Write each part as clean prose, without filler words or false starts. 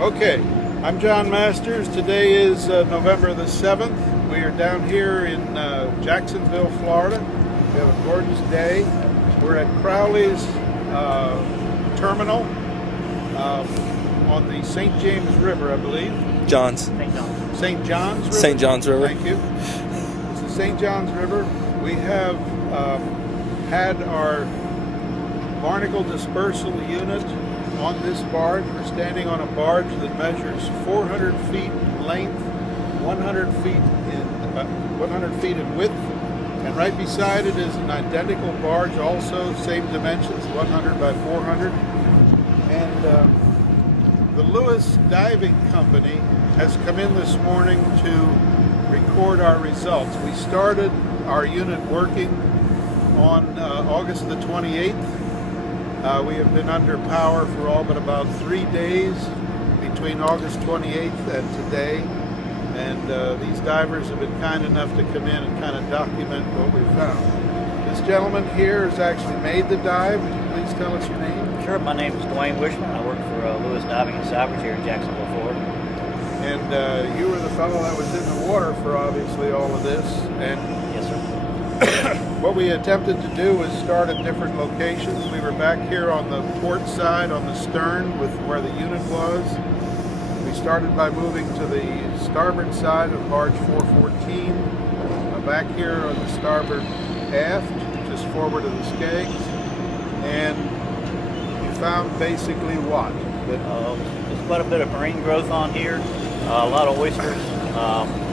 Okay, I'm John Masters. Today is November the 7th. We are down here in Jacksonville, Florida. We have a gorgeous day. We're at Crowley's terminal on the St. James River, I believe. St. John's River. St. John's River. Thank you. It's the St. John's River. We have had our barnacle dispersal unit on this barge. We're standing on a barge that measures 400 feet in length, 100 feet in width, and right beside it is an identical barge, also same dimensions, 100 by 400. And the Lewis Diving Company has come in this morning to record our results. We started our unit working on August the 28th. We have been under power for all but about 3 days between August 28th and today, and these divers have been kind enough to come in and kind of document what we found. This gentleman here has actually made the dive. Would you please tell us your name? Sure, my name is Dwayne Wishman. I work for Lewis Diving and Salvage here in Jacksonville, Florida. And you were the fellow that was in the water for obviously all of this. And yes, sir. What we attempted to do was start at different locations. We were back here on the port side, on the stern, with where the unit was. We started by moving to the starboard side of barge 414, back here on the starboard aft, just forward of the skegs, and you found basically what? There's quite a bit of marine growth on here, a lot of oysters,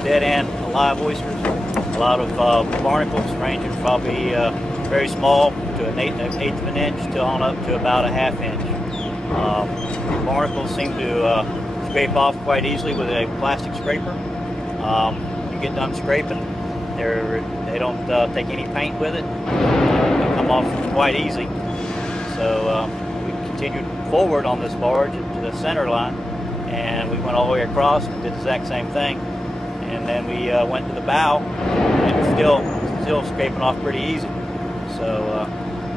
dead and alive oysters. A lot of barnacles ranging from probably very small to an eighth of an inch to on up to about a half inch. Barnacles seem to scrape off quite easily with a plastic scraper. You get done scraping, they don't take any paint with it. They come off quite easy. So we continued forward on this barge to the center line, and we went all the way across and did the exact same thing. And then we went to the bow, and still scraping off pretty easy. So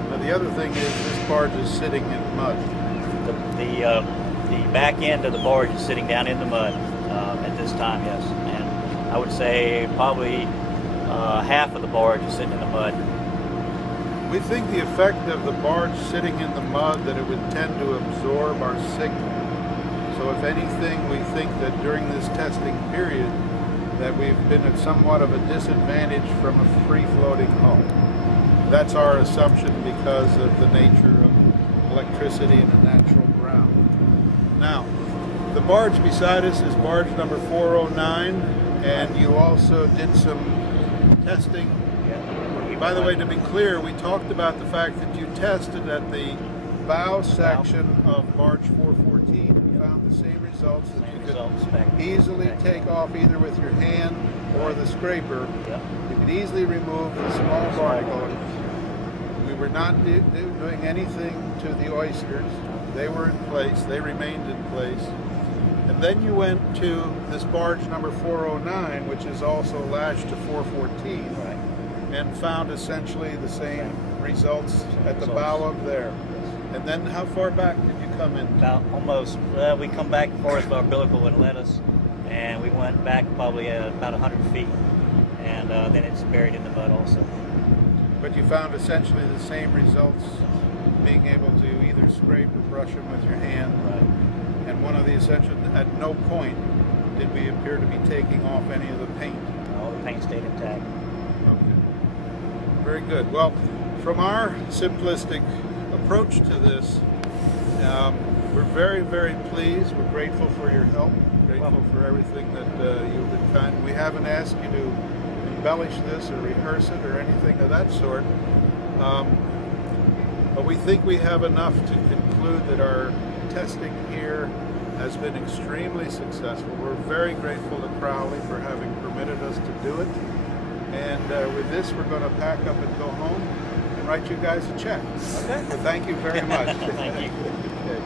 now the other thing is this barge is sitting in mud. The back end of the barge is sitting down in the mud at this time, yes. And I would say probably half of the barge is sitting in the mud. We think the effect of the barge sitting in the mud that it would tend to absorb our signal. So if anything, we think that during this testing period that we've been at somewhat of a disadvantage from a free-floating hull. That's our assumption because of the nature of electricity in a natural ground. Now, the barge beside us is barge number 409, and you also did some testing. Yeah. By the way, to be clear, we talked about the fact that you tested at the bow section of barge 414. We found the same results that you could easily take off either with your hand or the scraper. Yep. You could easily remove the small barnacle. We were not doing anything to the oysters. They were in place. They remained in place. And then you went to this barge number 409, which is also lashed to 414, right, and found essentially the same results at the bow up there. And then how far back did you come in? About almost, we come back as far as the umbilical would let us, and we went back probably about 100 feet, and then it's buried in the mud also. But you found essentially the same results, being able to either scrape or brush them with your hand. Right. And one of the essential, at no point did we appear to be taking off any of the paint. All the paint stayed intact. Okay. Very good. Well, from our simplistic approach to this, we're very, very pleased. We're grateful for your help, grateful for everything that you've been kind. We haven't asked you to embellish this or rehearse it or anything of that sort, but we think we have enough to conclude that our testing here has been extremely successful. We're very grateful to Crowley for having permitted us to do it, and with this we're going to pack up and go home and write you guys a check. Okay. Well, thank you very much. Thank you. Okay.